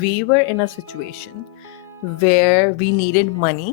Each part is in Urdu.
we were in a situation where we needed money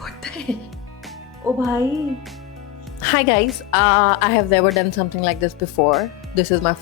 what the hell? Oh bhai. Hi guys, I have never done something like this before. This is my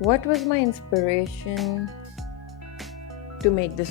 What was my inspiration to make this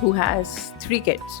who has 3 kids,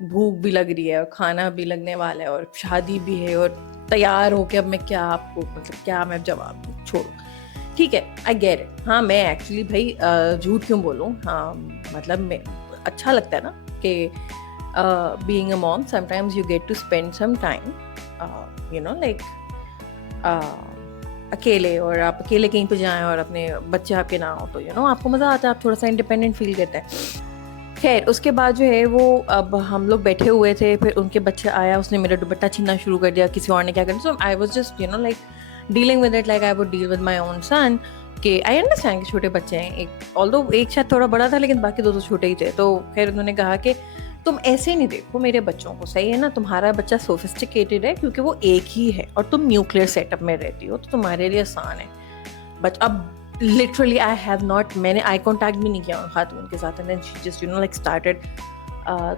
بھوک بھی لگ رہی ہے اور کھانا بھی لگنے والا ہے اور شادی بھی ہے اور تیار ہو کے اب میں کیا آپ کو مطلب کیا میں جواب دوں, چھوڑو ٹھیک ہے آئی گیٹ اٹ. ہاں میں ایکچولی بھائی جھوٹ کیوں بولوں, ہاں مطلب میں اچھا لگتا ہے نا کہ being a mom sometimes you get to spend some time you know like اکیلے, اور آپ اکیلے کہیں پہ جائیں اور اپنے بچے آپ کے نہ ہو تو یو نو آپ کو مزہ آتا ہے, آپ تھوڑا سا انڈیپینڈنٹ فیل کرتے ہیں. خیر اس کے بعد جو ہے وہ اب ہم لوگ بیٹھے ہوئے تھے, پھر ان کے بچے آیا, اس نے میرا دوپٹہ چھیننا شروع کر دیا, کسی اور نے کیا کرنا, so I was just you know like dealing with it like I would deal with my own son. کہ آئی انڈرسٹینڈ کہ چھوٹے بچے ہیں, ایک آلدو ایک شاید تھوڑا بڑا تھا لیکن باقی دو تو چھوٹے ہی تھے. تو خیر انہوں نے کہا کہ تم ایسے نہیں دیکھو میرے بچوں کو, صحیح ہے نا, تمہارا بچہ سوفسٹیکیٹڈ ہے کیونکہ وہ ایک ہی ہے اور تم نیوکلیئر سیٹ اپ میں رہتی ہو تو تمہارے لیے آسان ہے. بٹ اب لٹرلی آئی ہیو ناٹ, میں نے آئی کانٹیکٹ بھی نہیں کیا ان خاتون کے ساتھ, and then she just you know like started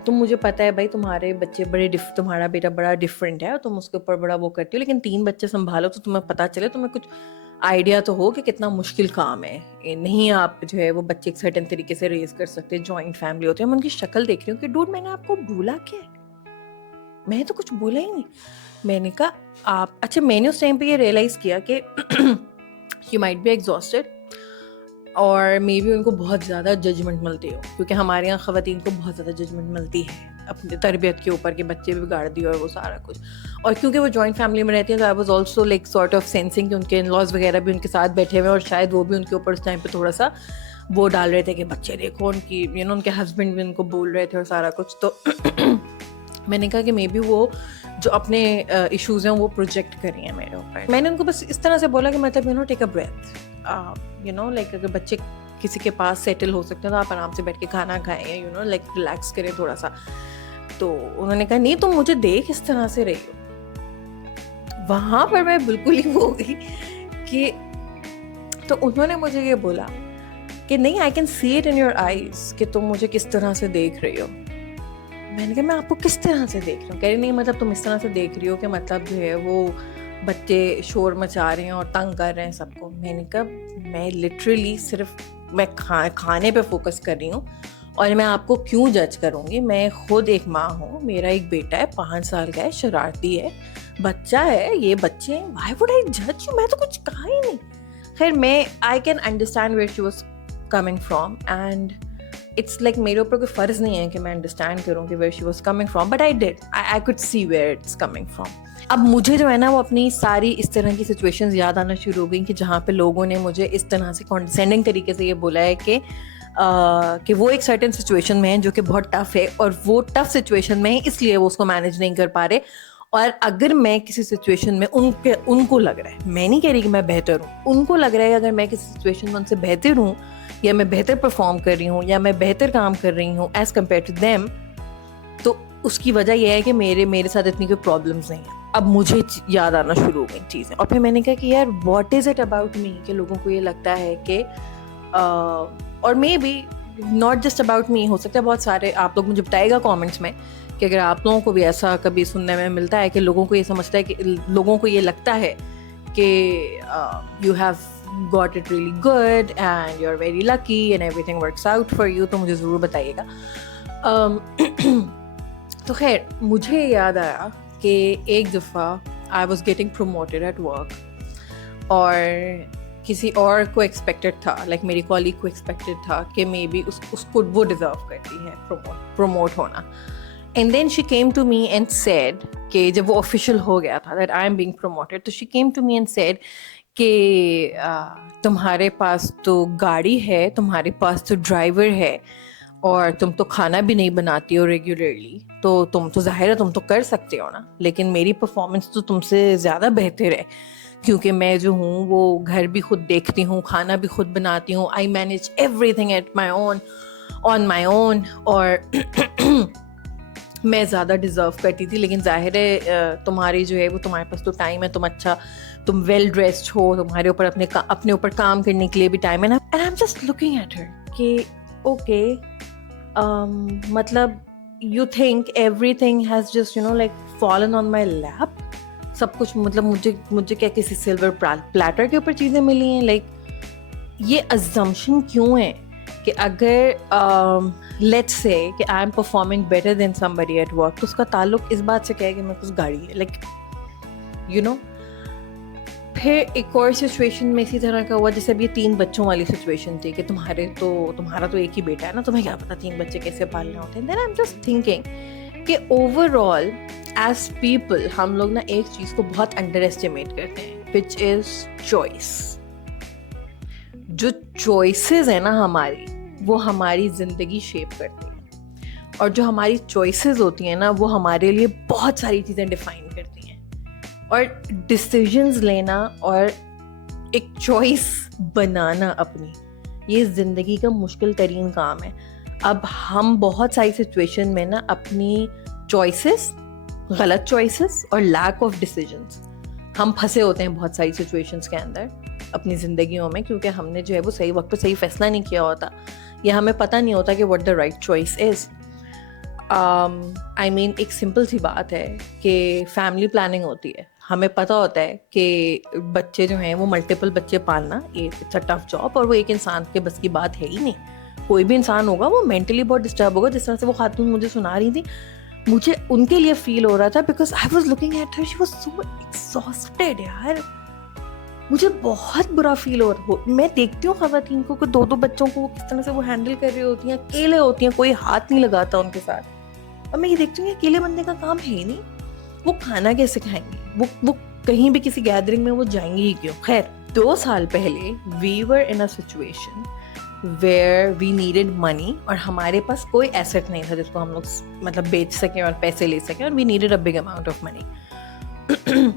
تم مجھے پتہ ہے بھائی تمہارے بچے بڑے تمہارا بیٹا بڑا ڈفرینٹ ہے اور تم اس کے اوپر بڑا وہ کرتی ہو, لیکن 3 بچے سنبھالو تو تمہیں پتہ چلے, تمہیں کچھ آئیڈیا تو ہو کہ کتنا مشکل کام ہے. نہیں آپ جو ہے وہ بچے ایک سرٹن طریقے سے ریز کر سکتے, جوائنٹ فیملی ہوتی ہے. میں ان کی شکل دیکھ رہی ہوں کہ ڈوڈ میں نے آپ کو بولا کیا ہے, میں تو کچھ بولا ہی نہیں. میں نے کہا آپ اچھا, میں نے اس ٹائم پہ یہ ریئلائز کیا کہ یو مائٹ بی ایگزاسٹڈ اور مے بی ان کو بہت زیادہ ججمنٹ ملتی ہو, کیونکہ ہمارے یہاں خواتین کو بہت زیادہ ججمنٹ ملتی ہے اپنی تربیت کے اوپر کہ بچے بھی بگاڑ دی اور وہ سارا کچھ. اور کیونکہ وہ جوائنٹ فیملی میں رہتی ہیں تو I was also like sort of sensing کہ ان کے ان لاز وغیرہ بھی ان کے ساتھ بیٹھے ہوئے اور شاید وہ بھی ان کے اوپر اس ٹائم پہ تھوڑا سا وہ ڈال رہے تھے کہ بچے دیکھو ان کی یو نو ان کے ہسبینڈ بھی ان کو بول رہے تھے اور سارا کچھ. تو میں نے کہا کہ مے بی وہ جو اپنے ایشوز ہیں وہ پروجیکٹ کر رہی ہیں میرے اوپر. میں نے ان کو بس اس طرح سے بولا کہ مطلب you know take a breath, you know like اگر بچے کسی کے پاس سیٹل ہو سکتے ہیں تو آپ آرام سے بیٹھ کے کھانا کھائیں, یو نو لائک ریلیکس کریں تھوڑا سا. تو انہوں نے کہا نہیں تم مجھے دیکھ اس طرح سے رہی ہو. وہاں پر میں بالکل ہی ہو گئی کہ تو انہوں نے مجھے یہ بولا کہ نہیں I can see it in your eyes کہ تم مجھے کس طرح سے دیکھ رہی ہو. میں نے کہا میں آپ کو کس طرح سے دیکھ رہی ہوں. کہہ رہی نہیں مطلب تم اس طرح سے دیکھ رہی ہو کہ مطلب جو ہے وہ بچے شور مچا رہے ہیں اور تنگ کر رہے ہیں سب کو. میں نے کہا میں لٹرلی صرف میں کھانے پہ فوکس کر رہی ہوں اور میں آپ کو کیوں جج کروں گی. میں خود ایک ماں ہوں, میرا ایک بیٹا ہے 5 سال کا ہے, شرارتی ہے بچہ ہے, یہ بچے ہیں, وائی وڈ آئی جج یو, میں تو کچھ کہا ہی نہیں. خیر میں I can understand where she was coming from and it's like میرے اوپر کوئی فرض نہیں ہے کہ میں انڈرسٹینڈ کروں کہ where she was coming from, but I did, I could see where it's coming from. اب مجھے جو ہے نا وہ اپنی ساری اس طرح کی سچویشنز یاد آنا شروع ہو گئیں کہ جہاں پہ لوگوں نے مجھے اس طرح سے کانڈسینڈنگ طریقے سے یہ بولا ہے کہ وہ ایک سرٹن سچویشن میں ہیں جو کہ بہت ٹف ہے اور وہ ٹف سچویشن میں ہے اس لیے وہ اس کو مینیج نہیں کر پا رہے. اور اگر میں کسی سچویشن میں ان کو لگ رہا ہے, میں نہیں کہہ رہی کہ میں بہتر ہوں, ان کو لگ رہا ہے کہ اگر میں کسی سچویشن میں ان سے بہتر ہوں یا میں بہتر پرفارم کر رہی ہوں یا میں بہتر کام کر رہی ہوں ایز کمپیئر ٹو دیم, تو اس کی وجہ یہ ہے کہ میرے ساتھ اتنی کوئی پرابلمس نہیں ہیں. اب مجھے یاد آنا شروع ہو گئی چیزیں, اور پھر میں نے کہا کہ یار what is it about me کہ لوگوں کو یہ لگتا ہے کہ اور maybe not just about me, ہو سکتا ہے بہت سارے آپ لوگ مجھے بتائے گا کامنٹس میں کہ اگر آپ لوگوں کو بھی ایسا کبھی سننے میں ملتا ہے کہ لوگوں کو یہ سمجھتا ہے کہ لوگوں کو یہ لگتا ہے کہ you have got it really good and you are very lucky and everything works out for you, تو مجھے ضرور بتائیے گا. تو خیر مجھے یاد آیا کہ ایک دفعہ I was getting promoted at work اور کسی اور کو ایکسپیکٹڈ تھا, لائک میری کالیگ کو ایکسپیکٹڈ تھا کہ مے بی اس کو وہ ڈیزرو کرتی ہے پروموٹ ہونا. And then she came to me and said کہ جب وہ آفیشیل ہو گیا تھا that I am being promoted, تو she came to me and said کہ تمہارے پاس تو گاڑی ہے, تمہارے پاس تو ڈرائیور ہے اور تم تو کھانا بھی نہیں بناتی ہو ریگولرلی, تو تم تو ظاہر ہے تم تو کر سکتے ہو نا, لیکن میری پرفارمنس تو تم سے زیادہ بہتر ہے کیونکہ میں جو ہوں وہ گھر بھی خود دیکھتی ہوں, کھانا بھی خود بناتی ہوں, I manage everything at my own on my own, اور میں زیادہ ڈیزرو کرتی تھی. لیکن ظاہر ہے تمہاری جو ہے وہ تمہارے پاس تو ٹائم ہے, تم ویل ڈریسڈ ہو, تمہارے اوپر اپنے اوپر کام کرنے کے لیے بھی ٹائم ہے نا. And I am just looking at her کہ اوکے مطلب you think everything has just you know like fallen on my lap, سب کچھ مطلب مجھے کیا کسی سلور پلیٹر کے اوپر چیزیں ملی ہیں. لائک یہ ازمپشن کیوں ہے کہ اگر لیٹس سے کہ I am performing better than somebody at work, تو اس کا تعلق اس بات سے کیا ہے کہ میرے پاس گاڑی ہے, لائک یو نو. پھر ایک اور سچویشن میں اسی طرح کا ہوا, جیسے اب یہ 3 بچوں والی سچویشن تھی کہ تمہارا تو ایک ہی بیٹا ہے نا, تمہیں کیا پتا 3 بچے کیسے پالنے ہوتے ہیں. دین آئی ایم جسٹ تھنکنگ کہ اوور آل ایز پیپل ہم لوگ نا ایک چیز کو بہت انڈر ایسٹیمیٹ کرتے ہیں, وچ از چوائس. جو چوائسیز ہیں نا ہماری, وہ ہماری زندگی شیپ کرتی ہیں, اور جو ہماری چوائسیز ہوتی ہیں نا وہ ہمارے لیے بہت ساری چیزیں ڈیفائن کرتی ہیں. اور ڈسیزنز لینا اور ایک چوائس بنانا اپنی, یہ زندگی کا مشکل ترین کام ہے. اب ہم بہت ساری سچویشن میں نا اپنی چوائسیز, غلط چوائسیز اور لیک آف ڈسیزنس, ہم پھنسے ہوتے ہیں بہت ساری سچویشنس کے اندر اپنی زندگیوں میں, کیونکہ ہم نے جو ہے وہ صحیح وقت پہ صحیح فیصلہ نہیں کیا ہوتا, یا ہمیں پتہ نہیں ہوتا کہ what the right choice is. I mean ایک سمپل سی بات ہے کہ فیملی پلاننگ ہوتی ہے, ہمیں پتہ ہوتا ہے کہ بچے جو ہیں وہ ملٹیپل بچے پالنا اٹس اے ٹف جاب, اور وہ ایک انسان کے بس کی بات ہے ہی نہیں. کوئی بھی انسان ہوگا وہ مینٹلی بہت ڈسٹرب ہوگا. جس طرح سے وہ خاتون مجھے سنا رہی تھی, مجھے ان کے لیے فیل ہو رہا تھا, because I was looking at her, she was so exhausted. یار مجھے بہت برا فیل ہو رہا. میں دیکھتی ہوں خواتین کو کہ 2 بچوں کو کس طرح سے وہ ہینڈل کر رہی ہوتی ہیں, اکیلے ہوتی ہیں, کوئی ہاتھ نہیں لگاتا ان کے ساتھ. اور میں یہ دیکھتی ہوں کہ اکیلے بندے کا کام ہے ہی نہیں, وہ کھانا کیسے کھائیں گے, وہ کہیں بھی کسی گیدرنگ میں وہ جائیں گے ہی کیوں. خیر 2 سال پہلے we were in a situation where we needed money, اور ہمارے پاس کوئی ایسٹ نہیں تھا جس کو ہم لوگ مطلب بیچ سکیں اور پیسے لے سکیں, اور we needed a big amount of money.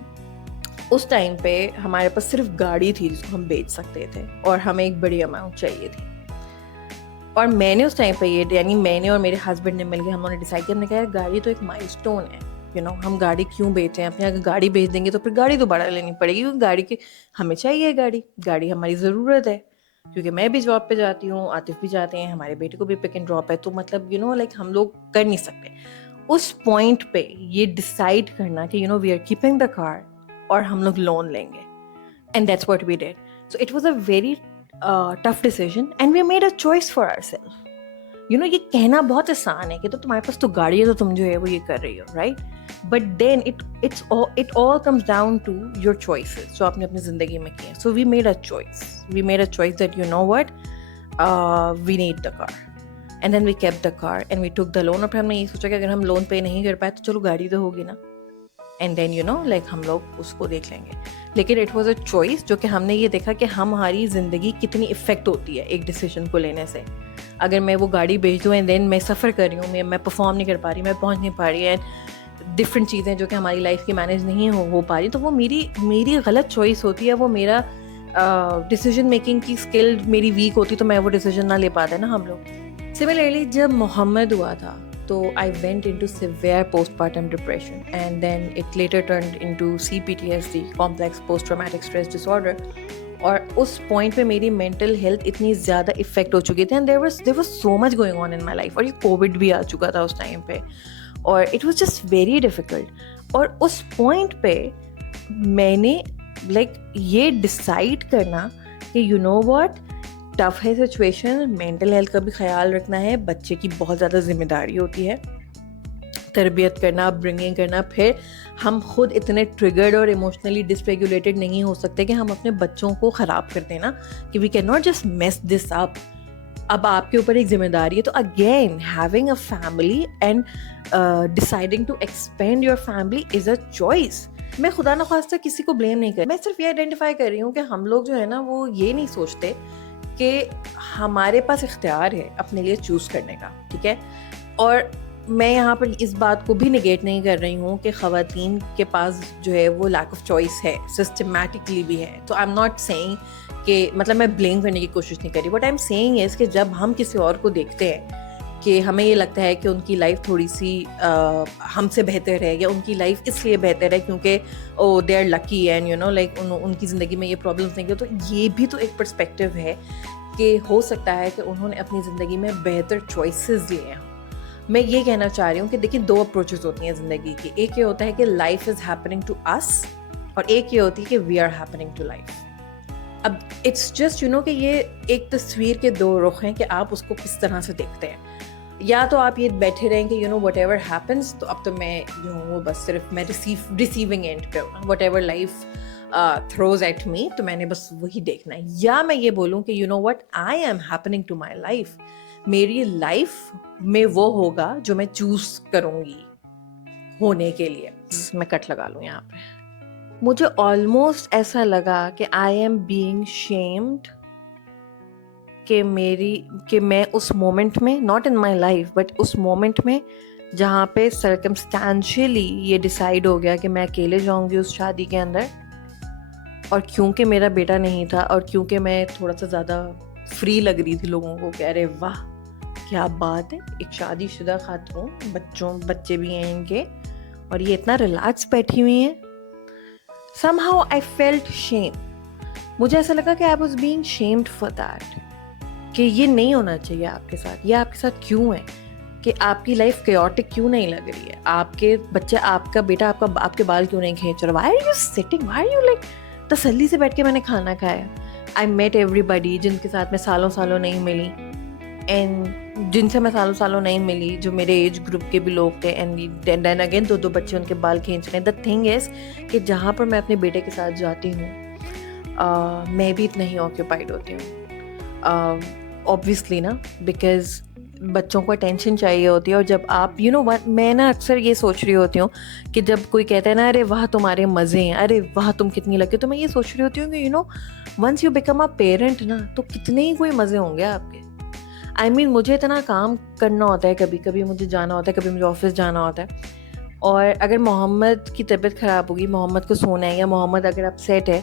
اس ٹائم پہ ہمارے پاس صرف گاڑی تھی جس کو ہم بیچ سکتے تھے, اور ہمیں ایک بڑی اماؤنٹ چاہیے تھی. اور میں نے اس ٹائم پہ یعنی میں نے اور میرے ہسبینڈ نے مل کے ہم لوگوں نے ڈیسائڈ کیا, ہم نے کہا گاڑی تو ایک مائل اسٹون ہے, ہم گاڑی کیوں بیچیں اپنے, اگر گاڑی بیچ دیں گے تو پھر گاڑی دوبارہ لینی پڑے گی, کیونکہ گاڑی کی ہمیں چاہیے, گاڑی ہماری ضرورت ہے, کیونکہ میں بھی جاب پہ جاتی ہوں, عاطف بھی جاتے ہیں, ہمارے بیٹے کو بھی پک اینڈ ڈراپ ہے, تو مطلب لائک ہم لوگ کر نہیں سکتے. اس پوائنٹ پہ یہ ڈیسائڈ کرنا کہ وی آر کیپنگ دا کار اور ہم لوگ لون لیں گے, and that's what we did. So it was a very tough decision and we made a choice for our self. یہ کہنا بہت آسان ہے کہ تو تمہارے پاس تو گاڑی ہے تو تم جو ہے وہ یہ کر رہی ہو, right, but then it all comes down to your choices جو آپ نے اپنی زندگی میں کی ہیں. So we made a choice that what we need the car, and then we keep the car and we took the loan. اور پھر ہم نے یہ سوچا کہ اگر ہم لون پے نہیں کر پائے تو چلو گاڑی تو ہوگی نا, اینڈ دین لائک ہم لوگ اس کو دیکھ لیں گے. لیکن اٹ واز اے چوائس جو کہ ہم نے یہ دیکھا کہ ہماری زندگی کتنی افیکٹ ہوتی ہے ایک ڈیسیژن کو لینے سے. اگر میں وہ گاڑی بیچ دوں اینڈ دین میں سفر کر رہی ہوں, میں پرفارم نہیں کر پا رہی, میں پہنچ نہیں پا رہی, اینڈ ڈفرینٹ چیزیں جو کہ ہماری لائف کی مینیج نہیں ہو پا رہی, تو وہ میری غلط چوائس ہوتی ہے, وہ میرا ڈیسیژن میکنگ کی اسکل میری ویک ہوتی, تو میں وہ ڈیسیژن نہ لے پاتے نا ہم لوگ. سملرلی جب محمد ہوا تھا تو I went into severe postpartum depression, and then it later turned into CPTSD, complex post-traumatic stress disorder. اور اس پوائنٹ پہ میری مینٹل ہیلتھ اتنی زیادہ افیکٹ ہو چکی تھی, and there was so much going on in my life, اور یہ کووڈ بھی آ چکا تھا اس ٹائم پہ, اور it was just very difficult. اور اس پوائنٹ پہ میں نے لائک یہ ڈسائڈ کرنا کہ واٹ, ٹف ہے سچویشن, مینٹل ہیلتھ کا بھی خیال رکھنا ہے, بچے کی بہت زیادہ ذمہ داری ہوتی ہے, تربیت کرنا, اپ برنگنگ کرنا. پھر ہم خود اتنے ٹریگرڈ اور ایموشنلی ڈس ریگولیٹڈ نہیں ہو سکتے کہ ہم اپنے بچوں کو خراب کر دیں نا, کہ we can not just mess this up. اب آپ کے اوپر ایک ذمہ داری ہے. تو again having a family and deciding to expand your family is a choice. میں خدا نخواستہ کسی کو بلیم نہیں کر رہی, میں صرف یہ آئیڈینٹیفائی کر رہی ہوں کہ ہم لوگ جو ہے نا وہ یہ نہیں سوچتے کہ ہمارے پاس اختیار ہے اپنے لیے چوز کرنے کا, ٹھیک ہے. اور میں یہاں پر اس بات کو بھی نگیٹ نہیں کر رہی ہوں کہ خواتین کے پاس جو ہے وہ لیک آف چوائس ہے, سسٹمیٹکلی بھی ہے. تو آئی ایم ناٹ سیئنگ کہ مطلب میں بلیم کرنے کی کوشش نہیں کر رہی, بٹ آئی ایم سیئنگ از کہ جب ہم کسی اور کو دیکھتے ہیں کہ ہمیں یہ لگتا ہے کہ ان کی لائف تھوڑی سی ہم سے بہتر ہے, یا ان کی لائف اس لیے بہتر ہے کیونکہ they are lucky and like ان کی زندگی میں یہ پرابلمس نہیں, تو یہ بھی تو ایک پرسپیکٹیو ہے کہ ہو سکتا ہے کہ انہوں نے اپنی زندگی میں بہتر چوائسیز لیے ہیں. میں یہ کہنا چاہ رہی ہوں کہ دیکھیں 2 اپروچز ہوتی ہیں زندگی کی. ایک یہ ہوتا ہے کہ life is happening to us, اور ایک یہ ہوتی ہے کہ we are happening to life. اب اٹس جسٹ کہ یہ ایک تصویر کے 2 رخ ہیں کہ آپ اس کو کس طرح سے دیکھتے ہیں. یا تو آپ یہ بیٹھے رہیں کہ you know whatever happens, تو اب تو میں جو ہوں وہ بس صرف میں ریسیونگ اینڈ پہ ہوں, whatever life throws at me, تو میں نے بس وہی دیکھنا ہے. یا میں یہ بولوں کہ you know what, I am happening to my life, میری لائف میں وہ ہوگا جو میں چوز کروں گی ہونے کے لیے. میں کٹ لگا لوں یہاں پہ. مجھے آلموسٹ ایسا لگا کہ آئی ایم بینگ شیمڈ کہ میں اس مومنٹ میں, not in my life but اس مومنٹ میں جہاں پہ سرکمسٹانشلی یہ ڈیسائیڈ ہو گیا کہ میں اکیلے جاؤں گی اس شادی کے اندر, اور کیونکہ میرا بیٹا نہیں تھا اور کیونکہ میں تھوڑا سا زیادہ فری لگ رہی تھی لوگوں کو کہ ارے واہ کیا بات ہے, ایک شادی شدہ خاتون, بچے بھی ہیں ان کے, اور یہ اتنا ریلیکس بیٹھی ہوئی ہیں. somehow I felt shame. مجھے ایسا لگا کہ I was being shamed for that, کہ یہ نہیں ہونا چاہیے آپ کے ساتھ. یہ آپ کے ساتھ کیوں ہے کہ آپ کی لائف chaotic کیوں نہیں لگ رہی ہے, آپ کے بچے, آپ کا بیٹا آپ کے بال کیوں نہیں کھینچ رہا. why are you sitting, why are you like, تسلی سے بیٹھ کے میں نے کھانا کھایا. I met everybody جن کے ساتھ میں سالوں نہیں ملی, اینڈ جن سے میں سالوں نہیں ملی جو میرے ایج گروپ کے بھی لوگ تھے, اینڈ دین اگین دو بچے ان کے بال کھینچ رہے ہیں. دا تھنگ از کہ جہاں پر میں اپنے بیٹے کے ساتھ جاتی ہوں میں بھی اتنا ہی آکوپائڈ ہوتی ہوں obviously نا, بیکاز بچوں کو اٹینشن چاہیے ہوتی ہے. اور جب آپ یو نو میں نا اکثر یہ سوچ رہی ہوتی ہوں کہ جب کوئی کہتا ہے نا ارے واہ تمہارے مزے ہیں, ارے واہ تم کتنی لگے, تو میں یہ سوچ رہی ہوتی ہوں کہ you know once you become a parent نا, تو کتنے ہی کوئی مزے ہوں گے آپ کے. آئی مین مجھے اتنا کام کرنا ہوتا ہے, کبھی مجھے جانا ہوتا ہے, کبھی مجھے آفس جانا ہوتا ہے, اور اگر محمد کی طبیعت خراب ہوگی, محمد کو سونا ہے, یا محمد اگر اپسیٹ ہے,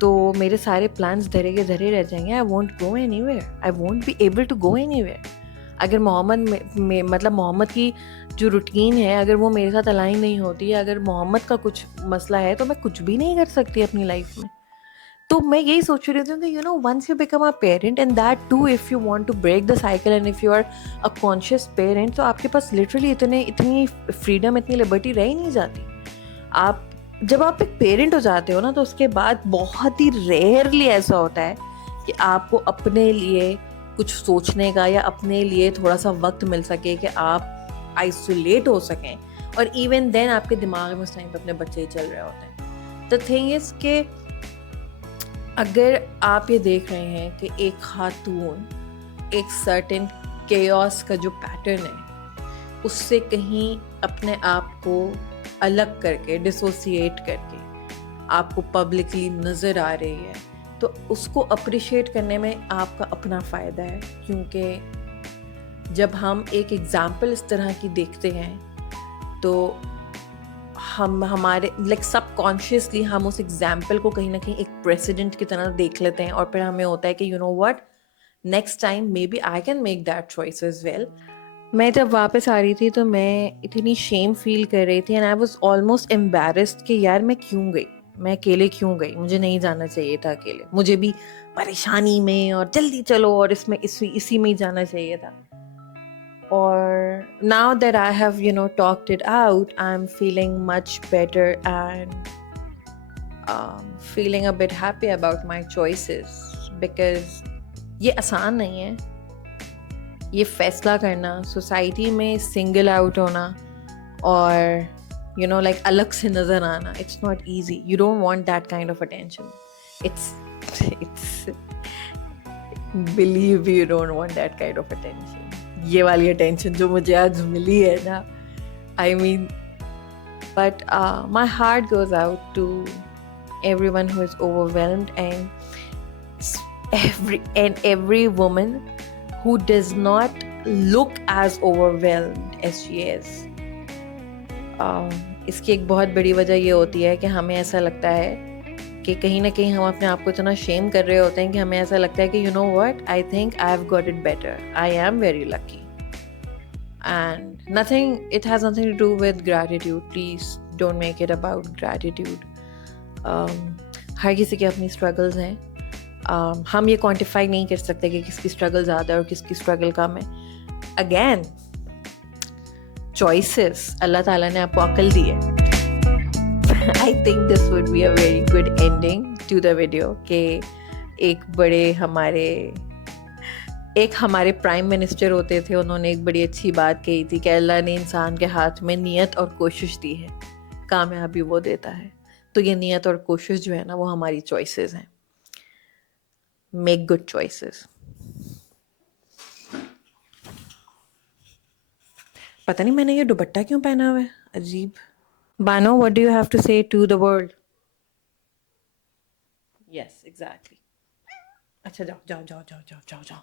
تو میرے سارے پلانس دھرے کے دھرے رہ جائیں گے. I won't go anywhere, I won't be able to go anywhere. اگر محمد کی جو روٹین ہے اگر وہ میرے ساتھ الائن نہیں ہوتی, اگر محمد کا کچھ مسئلہ ہے, تو میں کچھ بھی نہیں کر سکتی اپنی لائف میں. تو میں یہی سوچ رہی ہوں کہ you know once you become a parent, and that too if you want to break the cycle, and if you are a conscious parent, تو آپ کے پاس لٹرلی اتنی فریڈم, اتنی لبرٹی رہ ہی نہیں جاتی. جب آپ ایک پیرنٹ ہو جاتے ہو نا, تو اس کے بعد بہت ہی ریئرلی ایسا ہوتا ہے کہ آپ کو اپنے لیے کچھ سوچنے کا یا اپنے لیے تھوڑا سا وقت مل سکے کہ آپ آئسولیٹ ہو سکیں. اور ایون دین آپ کے دماغ میں اس ٹائم پہ اپنے بچے ہی چل رہے ہوتے ہیں. دا تھنگ از کہ اگر آپ یہ دیکھ رہے ہیں کہ ایک خاتون ایک سرٹن کیوس کا جو پیٹرن ہے اس سے کہیں اپنے آپ کو الگ کر کے, ڈسوسیٹ کر کے آپ کو پبلکلی نظر آ رہی ہے, تو اس کو اپریشیٹ کرنے میں آپ کا اپنا فائدہ ہے. کیونکہ جب ہم ایک ایگزامپل اس طرح کی دیکھتے ہیں تو ہمارے لائک سب کانشیسلی ہم اس ایگزامپل کو کہیں نہ کہیں ایک پریسیڈنٹ کی طرح دیکھ لیتے ہیں, اور پھر ہمیں ہوتا ہے کہ you know what, next time maybe I can make that choice as well. میں جب واپس آ رہی تھی تو میں اتنی شیم فیل کر رہی تھی, and I was almost embarrassed کہ یار میں کیوں گئی, میں اکیلے کیوں گئی, مجھے نہیں جانا چاہیے تھا اکیلے, مجھے بھی پریشانی میں اور جلدی چلو اور اسی میں ہی جانا چاہیے تھا. اور now that I have talked it out, I'm feeling much better and feeling a bit happy about my choices, because یہ آسان نہیں ہے یہ فیصلہ کرنا, سوسائٹی میں سنگل آؤٹ ہونا اور like الگ سے نظر آنا. It's not easy. You don't want that kind of attention. It's believe you don't want that kind of attention. یہ والی اٹینشن جو مجھے آج ملی ہے نا, I mean, but my heart goes out to everyone who is overwhelmed and every woman who does not look as overwhelmed as she is. اس کی ایک بہت بڑی وجہ یہ ہوتی ہے کہ ہمیں ایسا لگتا ہے کہ کہیں نہ کہیں ہم اپنے آپ کو اتنا شیم کر رہے ہوتے ہیں کہ ہمیں ایسا لگتا ہے کہ I think I've got it better. I am very lucky. And it has nothing to do with gratitude. Please don't make it about gratitude. ہر کسی کے اپنی اسٹرگلز ہیں. ہم یہ کوانٹیفائی نہیں کر سکتے کہ کس کی اسٹرگل زیادہ ہے اور کس کی اسٹرگل کم ہے. اگین چوائسیز اللہ تعالیٰ نے آپ کو عقل دی ہے. I think this would be a very good ending to the video کہ ایک بڑے ہمارے ایک ہمارے پرائم منسٹر ہوتے تھے, انہوں نے ایک بڑی اچھی بات کہی تھی کہ اللہ نے انسان کے ہاتھ میں نیت اور کوشش دی ہے, کامیابی وہ دیتا ہے. تو یہ نیت اور کوشش جو ہے نا وہ ہماری چوائسیز ہیں. Make good choices. پتہ نہیں میں نے یہ دوپٹہ کیوں پہنا ہوا ہے, عجیب. Bano, what do you have to say to the world? Yes, exactly. اچھا جاؤ جاؤ جاؤ جاؤ جاؤ جاؤ جاؤ.